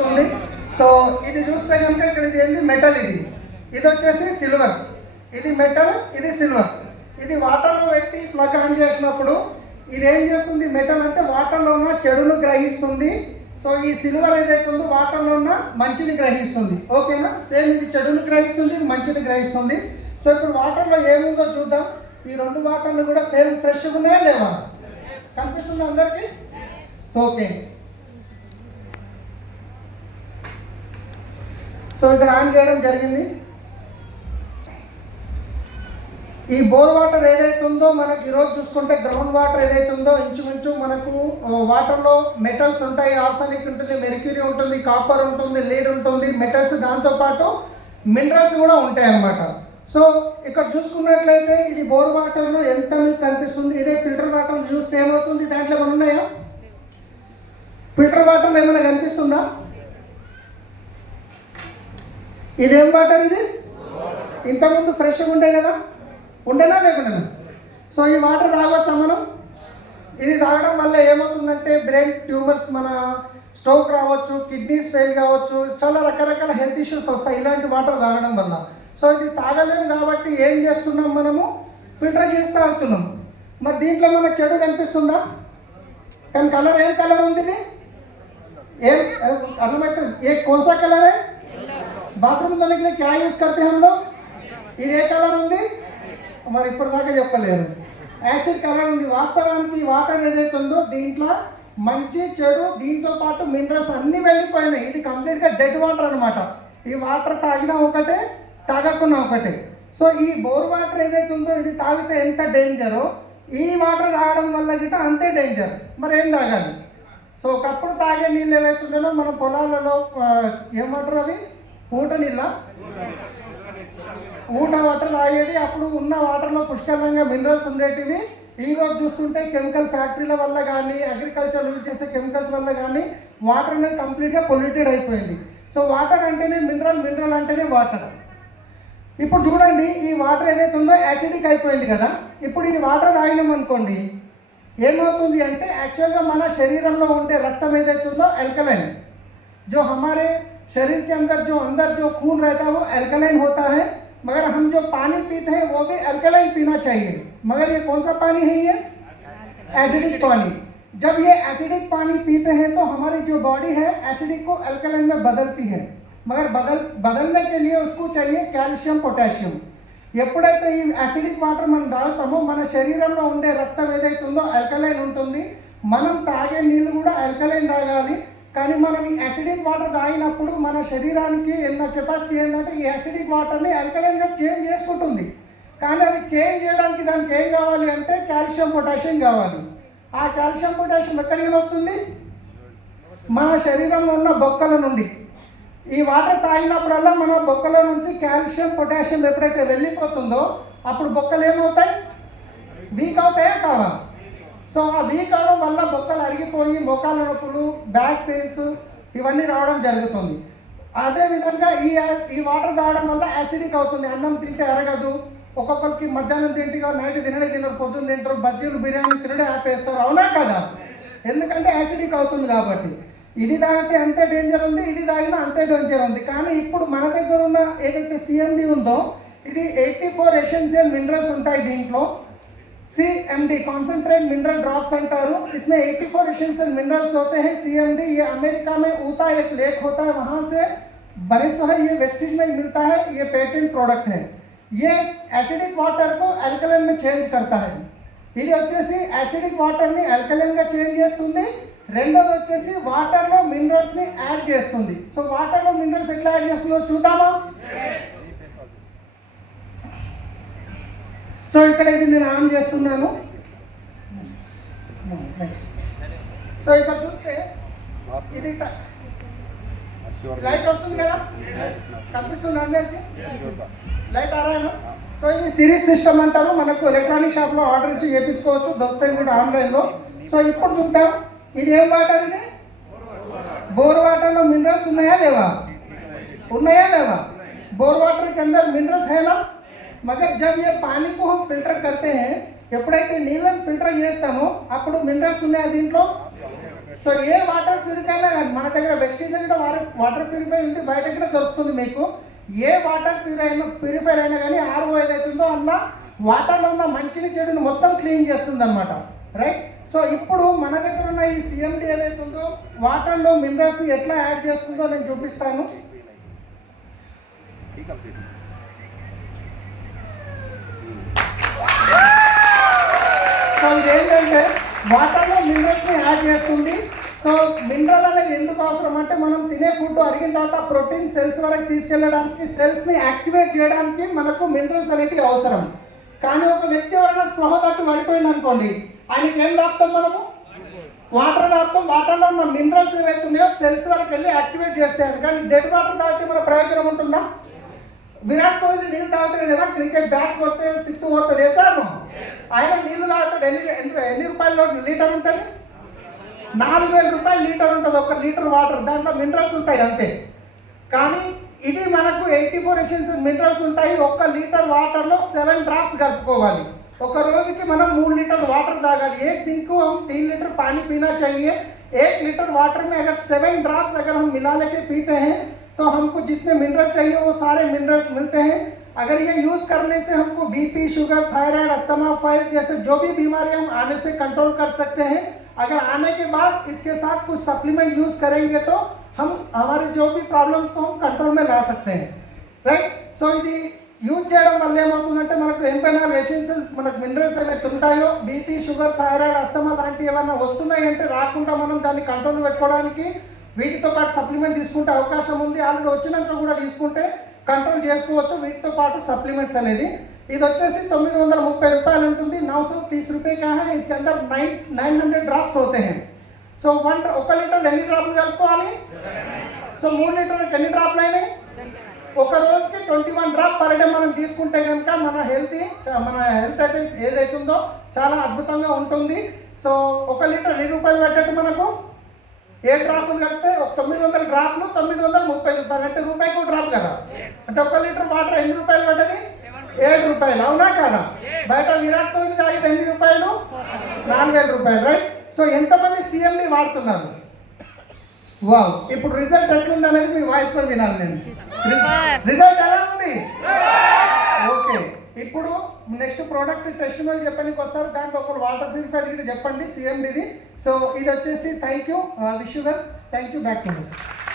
ఉంది. సో ఇది చూస్తే కనుక ఇక్కడ ఇది ఏంటి మెటల్, ఇది వచ్చేసి సిల్వర్. ఇది మెటల్, ఇది సిల్వర్. ఇది వాటర్లో పెట్టి ప్లగ్ ఆన్ చేసినప్పుడు ఇది ఏం చేస్తుంది, మెటల్ అంటే వాటర్లో ఉన్న చెడును గ్రహిస్తుంది. సో ఈ సిల్వర్ ఏదైతే ఉందో వాటర్లో ఉన్న మంచిని గ్రహిస్తుంది. ఓకేనా? సేమ్ ఇది చెడును గ్రహిస్తుంది, ఇది మంచిని గ్రహిస్తుంది. సో ఇప్పుడు వాటర్లో ఏముందో చూద్దాం. ఈ రెండు వాటర్లు కూడా సేమ్ ఫ్రెష్గా ఉన్నాయా లేవా? కనిపిస్తుంది అందరికీ? ఓకే. సో ఇక్కడ ఆన్ చేయడం జరిగింది. ఈ బోర్ వాటర్ ఏదైతే ఉందో మనకి ఈరోజు చూసుకుంటే గ్రౌండ్ వాటర్ ఏదైతే ఉందో ఇంచుమించు మనకు వాటర్లో మెటల్స్ ఉంటాయి, ఆర్సానిక్ ఉంటుంది, మెర్క్యూరీ ఉంటుంది, కాపర్ ఉంటుంది, లీడ్ ఉంటుంది, మెటల్స్, దాంతోపాటు మినరల్స్ కూడా ఉంటాయి అన్నమాట. సో ఇక్కడ చూసుకున్నట్లయితే ఇది బోర్ వాటర్లో ఎంత మీకు కనిపిస్తుంది. ఇదే ఫిల్టర్ వాటర్ చూస్తే ఏమవుతుంది, దాంట్లో ఏమైనా ఉన్నాయా? ఫిల్టర్ వాటర్లో ఏమైనా కనిపిస్తుందా? ఇదేం వాటర్? ఇది ఇంతకుముందు ఫ్రెష్గా ఉండే కదా, ఉండేనా లేకుండా? సో ఈ వాటర్ తాగొచ్చా మనం? ఇది తాగడం వల్ల ఏమవుతుందంటే బ్రెయిన్ ట్యూమర్స్, మన స్ట్రోక్ రావచ్చు, కిడ్నీస్ ఫెయిల్ కావచ్చు, చాలా రకరకాల హెల్త్ ఇష్యూస్ వస్తాయి ఇలాంటి వాటర్ తాగడం వల్ల. సో ఇది తాగలేము కాబట్టి ఏం చేస్తున్నాం, మనము ఫిల్టర్ చేసి తాగుతున్నాం. మరి దీంట్లో మనకు చెడు కనిపిస్తుందా? కానీ కలర్ ఏం కలర్ ఉంది? ఇది ఏం అర్థమవుతుంది? ఏ కౌన్సా కలర్ है? बाथरूम धोने के लिए क्या यूज करते हैं हम लोग? ఇది ఏ కలర్ ఉంది? మరి ఇప్పటిదాకా చెప్పలేదు. యాసిడ్ కలర్ ఉంది. వాస్తవానికి ఈ వాటర్ ఏదైతే ఉందో దీంట్లో మంచి చెడు దీంతో పాటు మినరల్స్ అన్నీ వెళ్ళిపోయినాయి. ఇది కంప్లీట్గా డెడ్ వాటర్ అనమాట. ఈ వాటర్ తాగినా ఒకటే, తాగకున్నా ఒకటే. సో ఈ బోర్ వాటర్ ఏదైతే ఉందో ఇది తాగితే ఎంత డేంజరో ఈ వాటర్ తాగడం వల్ల గిట్ట అంతే డేంజర్. మరి ఏం తాగాలి? సో ఒకప్పుడు తాగే నీళ్ళు ఏవైతుండేనో మన పొలాలలో ఏమంటారు అవి, ఊట నీళ్ళ, ఊట వాటర్ తాగేది. అప్పుడు ఉన్న వాటర్లో పుష్కలంగా మినరల్స్ ఉండేటివి. ఈరోజు చూస్తుంటే కెమికల్ ఫ్యాక్టరీల వల్ల కానీ, అగ్రికల్చర్ యూజ్ చేసే కెమికల్స్ వల్ల కానీ వాటర్ అనేది కంప్లీట్గా పొల్యూటెడ్ అయిపోయింది. సో వాటర్ అంటేనే మినరల్, మినరల్ అంటేనే వాటర్. ఇప్పుడు చూడండి, ఈ వాటర్ ఏదైతే ఉందో యాసిడిక్ అయిపోయింది కదా. ఇప్పుడు ఈ వాటర్ తాగినాం అనుకోండి, ఏమవుతుంది అంటే యాక్చువల్గా మన శరీరంలో ఉండే రక్తం ఏదైతే ఉందో अल्कलाइन, जो हमारे शरीर के अंदर जो खून रहता है वो अल्कलाइन होता है. मगर हम जो पानी पीते हैं वो भी अल्कलाइन पीना चाहिए. मगर ये कौन सा पानी है? ये एसिडिक पानी. जब ये एसिडिक पानी पीते हैं तो हमारी जो बॉडी है एसिडिक को अल्कलाइन में बदलती है. मगर बदलने के लिए उसको चाहिए कैल्शियम, पोटेशियम. ఎప్పుడైతే ఈ యాసిడిక్ వాటర్ మనం తాగుతామో మన శరీరంలో ఉండే రక్తం ఏదైతే ఉందో అల్కలైన్ ఉంటుంది. మనం తాగే నీళ్ళు కూడా అల్కలైన్ తాగాలి. కానీ మనం ఈ యాసిడిక్ వాటర్ తాగినప్పుడు మన శరీరానికి ఎన్న కెపాసిటీ ఏంటంటే ఈ యాసిడిక్ వాటర్ని అల్కలైన్గా చేంజ్ చేసుకుంటుంది. కానీ అది చేంజ్ చేయడానికి దానికి ఏం కావాలి అంటే కాల్షియం, పొటాషియం కావాలి. ఆ కాల్షియం, పొటాషియం ఎక్కడికి వస్తుంది? మన శరీరంలో ఉన్న బొక్కల నుండి. ఈ వాటర్ తాగినప్పుడల్లా మన బొక్కల నుంచి కాల్షియం, పొటాషియం ఎప్పుడైతే వెళ్ళిపోతుందో అప్పుడు బొక్కలు ఏమవుతాయి? వీక్ అవుతాయా కావా? సో ఆ వీక్ అవడం వల్ల బొక్కలు అరిగిపోయి మోకాళ్ళ నొప్పులు, బ్యాక్ పెయిన్స్ ఇవన్నీ రావడం జరుగుతుంది. అదేవిధంగా ఈ వాటర్ తాగడం వల్ల యాసిడిక్ అవుతుంది. అన్నం తింటే అరగదు. ఒక్కొక్కరికి మధ్యాహ్నం తింటే నైట్ తినరు, పొద్దున్న తింటారు, బజ్జీలు, బిర్యానీ తినడే ఆపేస్తారు. అవునా కదా? ఎందుకంటే యాసిడిక్ అవుతుంది కాబట్టి. ఇది తాగితే అంతే డేంజర్ ఉంది, ఇది తాగినా అంతే డేంజర్ ఉంది. కానీ ఇప్పుడు మన దగ్గర ఉన్న ఏదైతే CMD ఉందో ఇది 84 एसेंशियल मिनरल्स ఉంటాయి దీంట్లో. CMD कॉन्सेंट्रेट मिनरल ड्रॉप्स अंटारू. इसमें 84 एसेंशियल मिनरल्स होते हैं. CMD ये अमेरिका में ऊता एक लेक होता है, वहाँ से बने सो है. ये वेस्टेज में मिलता है. ये पेटेंट प्रोडक्ट है. ये एसिडिक वाटर को अल्कलाइन में చేంజ్ करता है. ఇది వచ్చేసి యాసిడిక్ వాటర్ని అల్కలైన్గా చేంజ్ చేస్తుంది. రెండోది వచ్చేసి వాటర్లో మినరల్స్ని యాడ్ చేస్తుంది. సో వాటర్లో మినరల్స్ ఎట్లా యాడ్ చేస్తుందో చూద్దామా? సో ఇక్కడ ఇది నేను ఆన్ చేస్తున్నాను. సో ఇక్కడ చూస్తే ఇది లైట్ వస్తుంది కదా, కనిపిస్తుంది అందరికి? లైట్ ఆరాయన. సో ఇది సిరీస్ సిస్టమ్ అంటారు. మనకు ఎలక్ట్రానిక్ షాప్లో ఆర్డర్ ఇచ్చి చేయించుకోవచ్చు, దొరుకుతాయి కూడా ఆన్లైన్లో. సో ఇప్పుడు చూద్దాం, ఇది ఏం వాటర్? ఇది बोर वाटर में मिनरल्स ఉన్నాయా లేవా? ఉన్నాయా లేవా? बोर वाटर के अंदर मिनरल्स है ना. मगर जब ये पानी को हम फिल्टर करते हैं, ఎప్పుడైతే నీళ్ళని ఫిల్టర్ చేస్తామో అప్పుడు మినరల్స్ ఉన్నాయా దీంట్లో? సో ఏ వాటర్ ప్యూరిఫై అయినా కానీ మన దగ్గర వెస్టీజ్ కూడా వాటర్ ప్యూరిఫై ఉంది, బయట కూడా దొరుకుతుంది మీకు. ఏ వాటర్ ప్యూరిఫైర్ అయినా కానీ ఆర్ఓ ఏదైతుందో అందులో వాటర్లో ఉన్న మంచిని చెడుని మొత్తం క్లీన్ చేస్తుంది అనమాట, రైట్. సో ఇప్పుడు మన దగ్గర ఉన్న ఈ సిఎండి ఏదైతుందో వాటర్లో మినరల్స్ని ఎట్లా యాడ్ చేస్తుందో నేను చూపిస్తాను. సో ఇదేంటంటే వాటర్లో మినరల్స్ని యాడ్ చేస్తుంది. సో మినరల్ అనేది ఎందుకు అవసరం అంటే మనం తినే ఫుడ్ అరిగిన తర్వాత ప్రోటీన్ సెల్స్ వరకు తీసుకెళ్ళడానికి, సెల్స్ని యాక్టివేట్ చేయడానికి మనకు మినరల్స్ అనేవి అవసరం. కానీ ఒక వ్యక్తి ఎవరైనా స్పృహ తట్టు పడిపోయింది అనుకోండి, ఆయనకి ఏం తాపుతాం మనము? వాటర్ తాపుతాం. వాటర్లో ఉన్న మినరల్స్ ఏవైతే ఉన్నాయో సెల్స్ వరకు వెళ్ళి యాక్టివేట్ చేస్తాయి. కానీ డెడ్ వాటర్ తాగితే మన ప్రయోజనం ఉంటుందా? విరాట్ కోహ్లీ నీళ్ళు తాగుతాడు కదా, క్రికెట్ బ్యాట్ కొడితే 6 పోతుంది వేసాను, ఆయన నీళ్ళు తాగుతాడు. ఎన్ని రూపాయలు లీటర్ ఉంటుంది? 4000 రూపాయలు లీటర్ ఉంటుంది ఒక లీటర్ వాటర్. దాంట్లో మినరల్స్ ఉంటాయి అంతే. కానీ ఇది మనకు 84 ఎసెన్షియల్ మినరల్స్ ఉంటాయి. 1 లీటర్ వాటర్లో 7 డ్రాప్స్ కలుపుకోవాలి. ఒక రోజుకి మనం 3 लीटर वाटर तागाली. एक दिन को हम 3 लीटर पानी पीना चाहिए. 1 लीटर वाटर में अगर 7 ड्रॉप्स अगर हम मिला लेके पीते हैं तो हमको जितने मिनरल चाहिए वो सारे मिनरल्स मिलते हैं. अगर ये यूज़ करने से हमको BP, sugar, thyroid, asthma, file जैसे जो भी बीमारी हम आने से कंट्रोल कर सकते हैं. अगर आने के बाद इसके साथ कुछ सप्लीमेंट यूज़ करेंगे तो हम हमारे जो भी प्रॉब्लम्स को हम कंट्रोल में ला सकते हैं, राइट. సో ఇది యూజ్ చేయడం వల్ల ఏమవుతుందంటే మనకు 84 ఎసెన్షియల్ మనకు మినరల్స్ ఏవైతే ఉంటాయో, బీపీ, షుగర్, థైరాయిడ్, అస్తమా లాంటివి ఏమైనా వస్తున్నాయి అంటే రాకుండా మనం దాన్ని కంట్రోల్ పెట్టుకోవడానికి వీటితో పాటు సప్లిమెంట్ తీసుకుంటే అవకాశం ఉంది. ఆల్రెడీ వచ్చినాక కూడా తీసుకుంటే కంట్రోల్ చేసుకోవచ్చు వీటితో పాటు సప్లిమెంట్స్ అనేది. ఇది వచ్చేసి 930 రూపాయలు ఉంటుంది. 930 रुपये का है. इसके अंदर 900 ड्रॉप्स होते हैं. సో 1 లీటర్ ఎన్ని డ్రాప్లు కలుపుకోవాలి? సో 3 లీటర్కి ఎన్ని డ్రాప్లు అయినాయి? ఒక రోజుకి 21 డ్రాప్ పర్ డే మనం తీసుకుంటే కనుక మన హెల్త్ అయితే ఏదైతుందో చాలా అద్భుతంగా ఉంటుంది. సో 1 లీటర్ 2 రూపాయలు పెట్టట్టు మనకు 7 డ్రాప్లు కలిపితే 900 డ్రాప్లు 930 రూపాయలు అంటే రూపాయికి ఒక డ్రాప్ కదా. అంటే 1 లీటర్ వాటర్ ఎన్ని రూపాయలు పడ్డది? 7 రూపాయలు, అవునా కదా? బయట విరాట్ కోహ్లీ తాగితే ఎన్ని రూపాయలు? 4000 రూపాయలు, రైట్. సో ఎంతమంది సిఎండి వాడుతున్నారు? వావ్. ఇప్పుడు రిజల్ట్ ఎట్లుంది అనేది మీ వాయిస్ లో వినాలి నేను. రిజల్ట్ ఎలా ఉంది? ఓకే. ఇప్పుడు నెక్స్ట్ ప్రోడక్ట్ టెస్ట్ మీద చెప్పడానికి వస్తారు. దాంట్లో ఒక వాటర్ ప్యూరిఫైర్ కూడా చెప్పండి సిఎండిది. సో ఇది వచ్చేసి thank you, wish you well, thank you, back to